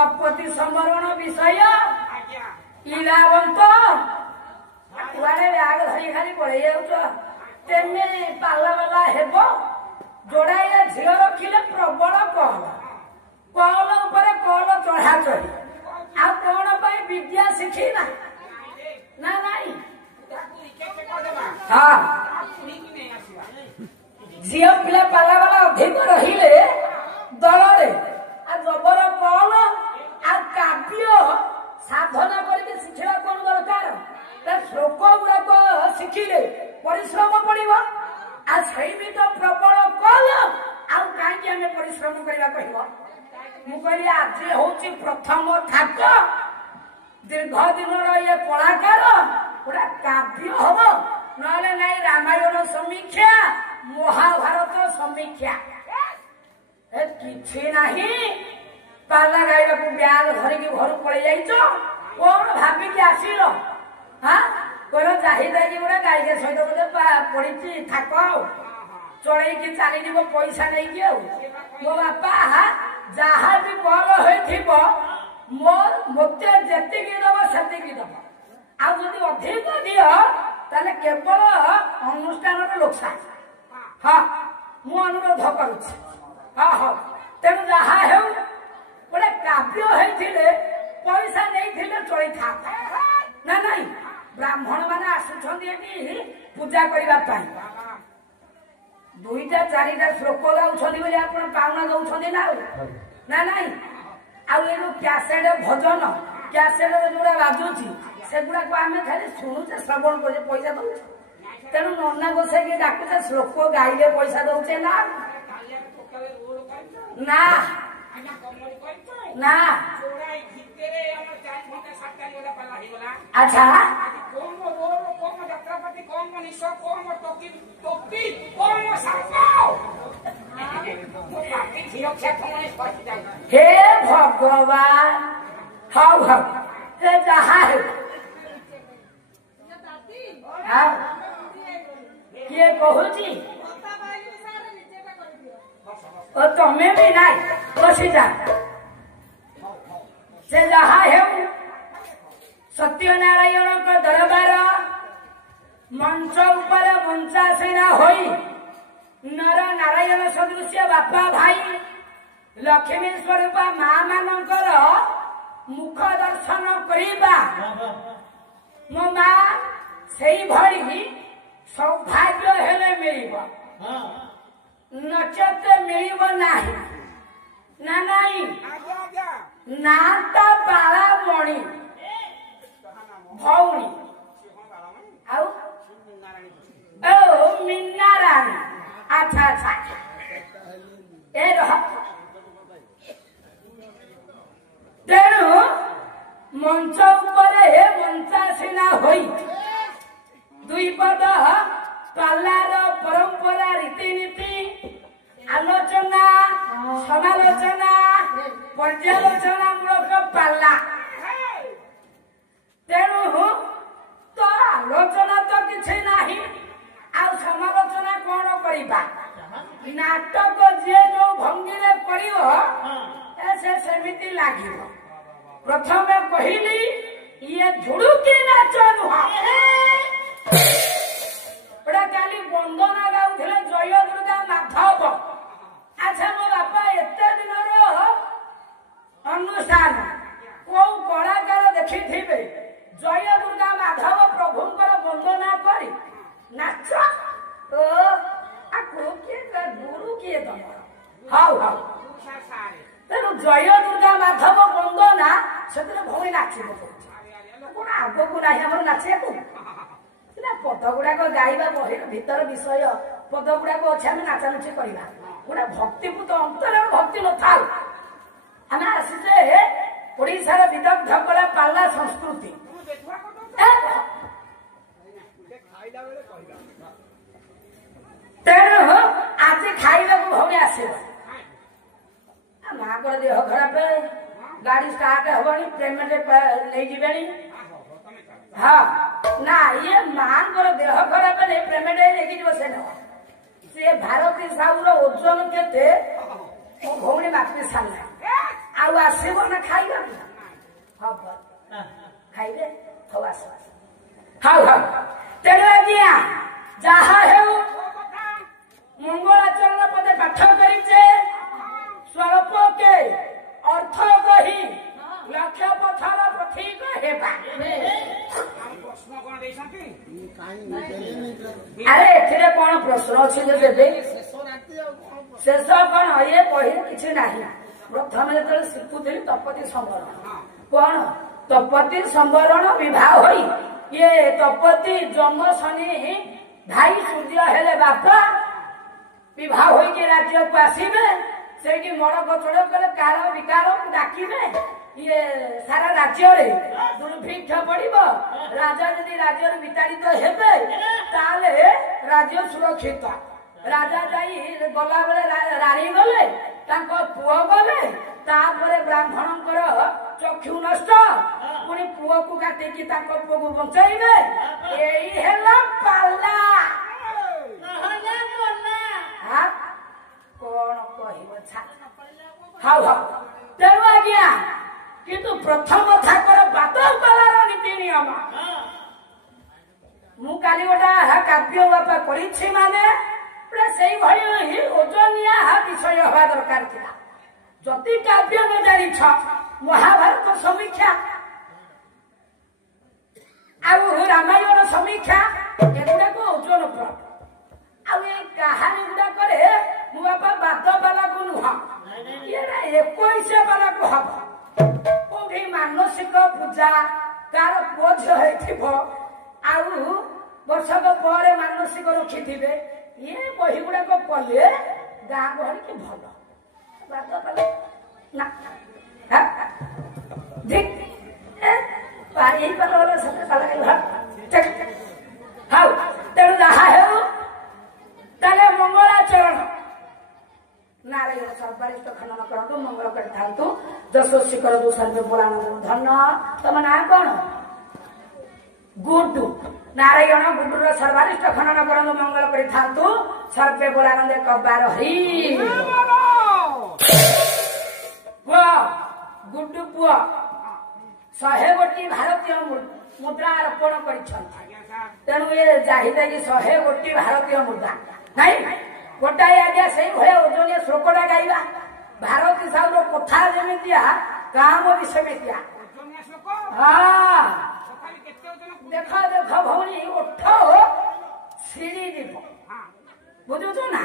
तपति समरण विषय इलावंत कुआड़े ब्याग धरी खाली पड़े जाऊच तेमे पाला वाला हेब जोड़ाए झील रखिले प्रबल कल कल ऊपर कल चढ़ा चढ़ी आ कौन पाई विद्या शिखी ना ना नाई हाँ झील पिला पाला वाला अधिक रहिले दलरे आ जबर कल आ काव्य साधना करके शिखिला कौन दरकार श्लोक गुड़ाक शिखिले परिश्रम पड़ो आ भी तो प्रबल कल आउ कहीं आम परिश्रम करवा कह मुझे आज हूँ प्रथम थाक दीर्घ दिन ये कलाकार पूरा काव्य हम ना रामायण समीक्षा महाभारत समीक्षा किसी नहीं पाला गाइबा को ब्याग धरिकी घर पड़े जाइच कौन भाविकी आसिल हाँ कह चाहिदा कि गोटे गाई के सहित बोले पड़ी थाक चढ़ेकी चली पैसा नहीं मो बापा जहाँ भी कल हो मत जी दब से दब आदि अधिक दियो ताले केवल अनुष्ठान लोकसान हाँ मु अनुरोध करुच्ची हाँ हाँ तेणु जहाँ हो गोटे काव्य होते पैसा नहीं चली था ना नहीं ब्राह्मण मैंने आसुँच पूजा करने दुईटा चारिटा श्लोक गाँव आप पावना दौरान ना ना आउ ये कैसेट भजन कैसेट जो बाजुची सेगुड़ा को आम खाली शुणुचे श्रवण कर पैसा दौचे तेणु नना गोसाई डाकुचे श्लोक गाइले पैसा दौचे ना ना ना अच्छा हे भगवान हाउ हाउ जहाँ है किए कहूची तमें भी नहीं बसीजा से जहाँ है सत्यनारायण को दरबार मंच ऊपर मंचासीना होई नर नारायण सदृश बापा भाई लक्ष्मी स्वरूप माँ मानकर मुख दर्शन करिबा मो माँ से भली सौभाग्य हेले मिल नचत मिल ना नहीं नाता बाला मणि भौणी ओ मीना रानी अच्छा अच्छा ए रह तेणु मंच उपरे मंचासीना होई दुई पद पालार परंपरा रीतिनीति आलोचना समालोचना पर्यालोचना मूलक पाला तेणु तो आलोचना तो किसी नहीं आ समालोचना कौन करवा नाटक जे जो भंगी पड़ो से सेमिति लगे प्रथम कहली ये झुड़ुकी नाच नुह काली वंदना गाँव जय दुर्गा माधव अच्छा मो बापा एत दिन अनुष्ठान कौ कलाकार देखी जय दुर्गा माधव प्रभुंकर वंदना कर नाच गुरु किए तुम हाउ हाउ तेणु जय दुर्गा माधव वंदना से भौणी नाच कौन आग को ना नाचे पद गुड़ाक गाइबा बही भीतर विषय पद गुड़ाक अच्छे आम नाचानुची करवा गोटे भक्तिपूत अंतर भक्ति न था आम आसीचे ओडार विदग्ध कला पाला संस्कृति तेणु आज खाइबा भौणी आस माँ को देह खराब गाड़ी स्टार्ट हबनी पेमेंट नहीं जीवे हाँ ना ये माँ को देह खराब नहीं पेमेंट लेकिन बसे न से भारती साहू ओजन केते मो भौणी मापी सारा आ ଆଉ ଆସିବ ନା ଖାଇବାକୁ ହବ ଖାଇବେ ହଉ ଆସ ହଉ ହଉ ତେଣୁ ଆଜ୍ଞା ଯାହା ହେଉ ମଙ୍ଗଳାଚରଣ ପଦେ ପାଠ କରିଛେ ସ୍ୱଳ୍ପକେ ଅର୍ଥ କହି ଲକ୍ଷ୍ୟ ପଥର ପଥିକ ହେବା ଆରେ ଏଥିରେ କଣ ପ୍ରଶ୍ନ ଅଛି ଯେ ଦେବେ ଶେଷ କଣ ଇଏ କହିଲେ କିଛି ନାହିଁ ପ୍ରଥମେ ଯେତେବେଳେ ଶିଖୁଥିଲି ତପତି ସମ୍ବରଣ କଣ ତପତି ସମ୍ବରଣ ବିବାହ ହୋଇ ଇଏ ତପତି ଜନ୍ମ ଶନି ଭାଇ ସୂର୍ଯ୍ୟ ହେଲେ ବାପା ବିବାହ ହୋଇକି ରାଜ୍ୟକୁ ଆସିବେ ସେଇଠି ମଡ଼ କଚଡ଼ କଲେ କାଳ ବିକାଳ ଡାକିବେ ଇଏ ସାରା ରାଜ୍ୟରେ ଦୁର୍ଭିକ୍ଷ ପଡିବ ରାଜା ଯଦି ରାଜ୍ୟରୁ ବିତାଡ଼ିତ ହେବେ ତାହେଲେ ରାଜ୍ୟ ସୁରକ୍ଷିତ ରାଜା ଯାଇ ଗଲାବେଳେ ରାଣୀ ଗଲେ ତାଙ୍କ ପୁଅ ଗଲେ ତାପରେ ବ୍ରାହ୍ମଣଙ୍କର ଚକ୍ଷୁ ନଷ୍ଟ ପୁଣି ପୁଅକୁ କାଟିକି ତାଙ୍କ ପୁଅକୁ ବଞ୍ଚେଇବେ ଏଇ ହେଲା ପାଲା କଣ କହିବ ହଉ ହଉ ତେଣୁ ଆଜ୍ଞା କିନ୍ତୁ ପ୍ରଥମ ଥାକର ବାଦ ପାଲାର ନୀତି ନିୟମ ମୁଁ କାଲି ଗୋଟେ କାବ୍ୟ ବାପା କରିଛି ମାନେ ସେଇଭଳି ଓଜନିଆ ବିଷୟ ହେବା ଦରକାର ଥିଲା ଯଦି କାବ୍ୟ ନ ଜାଣିଛ ମହାଭାରତ ସମୀକ୍ଷା ଆଉ ରାମାୟଣ ସମୀକ୍ଷା ଏଗୁଡାକ ଓଜନ ପ୍ରାପ୍ତ ଆଉ ଏ କାହାଣୀ ଗୁଡାକରେ ମୁଁ ବାପା ବାଦ ବାଲାକୁ ନୁହଁ ଇଏ 21 ବାଲାକୁ ହବ କୋଉଠି ମାନସିକ ପୂଜା ତାର ପୁଅ ଝିଅ ହେଇଥିବ ଆଉ ବର୍ଷକ ପରେ ମାନସିକ ରଖିଥିବେ ଇଏ ବହି ଗୁଡାକ କଲେ ଗାଁ ଗହଳି କି ଭଲ ବାଦ ବାଲା ନା ହଉ ତେଣୁ ଯାହା ହେଉ ତାହେଲେ ମଙ୍ଗଳାଚରଣ ନାରାୟଣ ସର୍ବାରିଷ୍ଟ ଖନନ କରନ୍ତୁ ମଙ୍ଗଳ କରିଥାନ୍ତୁ ଯଶସ୍ୱୀ କରନ୍ତୁ ସର୍ବେ ବୋଳାନନ୍ଦ ଧନ ତମ ନାଁ କଣ ଗୁଡୁ ନାରାୟଣ ଗୁଡୁର ସର୍ବାରିଷ୍ଟ ଖନନ କରନ୍ତୁ ମଙ୍ଗଳ କରିଥାନ୍ତୁ ସର୍ବେ ବୋଳାନନ୍ଦ କବାର ହରି ପୁଅ ଗୁଡୁ ପୁଅ 100 ଭାରତୀୟ ମୁଦ୍ରା ଅର୍ପଣ କରିଛନ୍ତି ତେଣୁ ଏ ଚାହିଦା କି 100 ଭାରତୀୟ ମୁଦ୍ରା ନାଇଁ ଗୋଟାଏ ଆଜ୍ଞା ସେଇଭଳିଆ ଓଜନିଆ ଶ୍ଲୋକଟା ଗାଇବା ଭାରତୀ ସାହୁର କଥା ଯେମିତିଆ କାମ ବି ସେମିତିଆ ହଁ ଦେଖ ଦେଖ ଭଉଣୀ ଓଠ ସିରି ଯିବ ବୁଝୁଛୁ ନା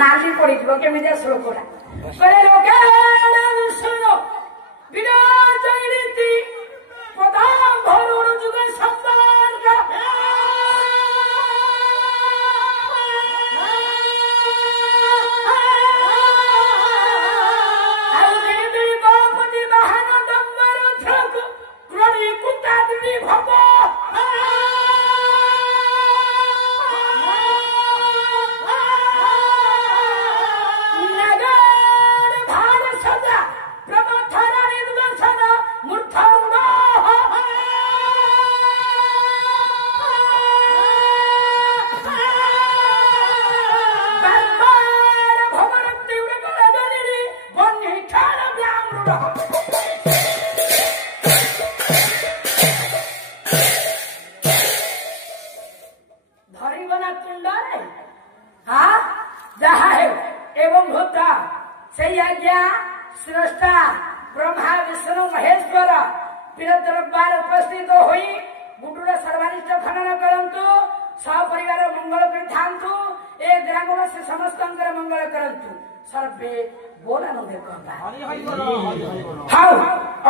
ନାଲି ପଡିଯିବ କେମିତିଆ ଶ୍ଲୋକଟା ଶୁଣ ବିରାଜନୀତି ପ୍ରଧାନ ଭରୁଣ ଯୁଗ ସମ୍ପର୍କ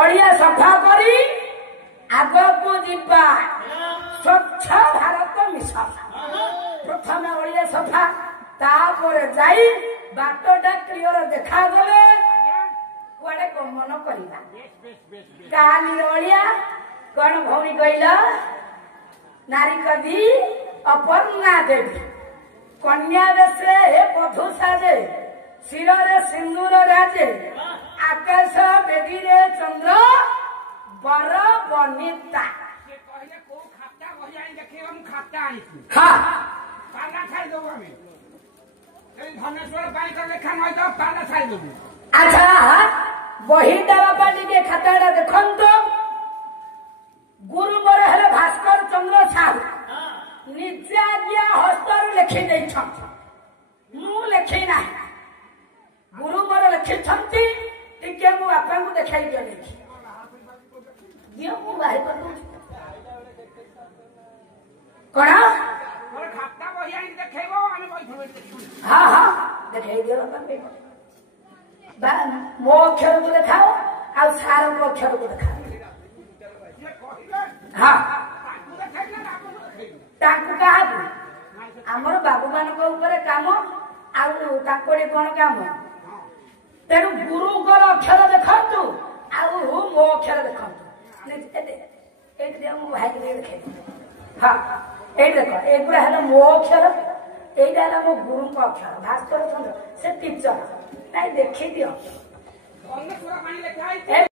ଅଳିଆ ସଫା କରି ଆଗକୁ ଯିବା ସ୍ୱଚ୍ଛ ଭାରତ ମିଶନ ପ୍ରଥମେ ଅଳିଆ ସଫା ତାପରେ ଯାଇ ବାଟଟା କ୍ଲିୟର ଦେଖାଗଲେ କୁଆଡେ ଗମନ କରିବା କାଲି ଅଳିଆ କଣ ଭଉଣୀ କହିଲ ନାରୀ କବି ଅପର୍ଣ୍ଣା ଦେବୀ କନ୍ୟା ବେଶରେ ବଧୂ ସାଜେ ଶିରରେ ସିନ୍ଦୁର ରାଜେ ଆକାଶ ବେଦୀରେ ଚନ୍ଦ୍ର ବର ବନିତା अच्छा बही देवा टे खाताटा देखो गुरु मोर हेले भास्कर चंद्र साहू निजे आज्ञा हस्तर लिखि मु लिखि ना गुरु मोर लिखि टिके मो बापा को देखा दियो मु बाहर कर दूँ कौन हाँ हाँ देखा दियो मो अक्षर को देखाओ आ सार को अक्षर को देखाओ हाँ आमर बाबू मान काम आकोड़े कौन काम तेणु गुरु अक्षर देखु मो अक्षर देखु भाई देखे हाँ ये देख एगुड़ा है मो अक्षर यहीटा है मो गुरु अक्षर भास्कर चंद्र से टीचर नहीं देखी दियो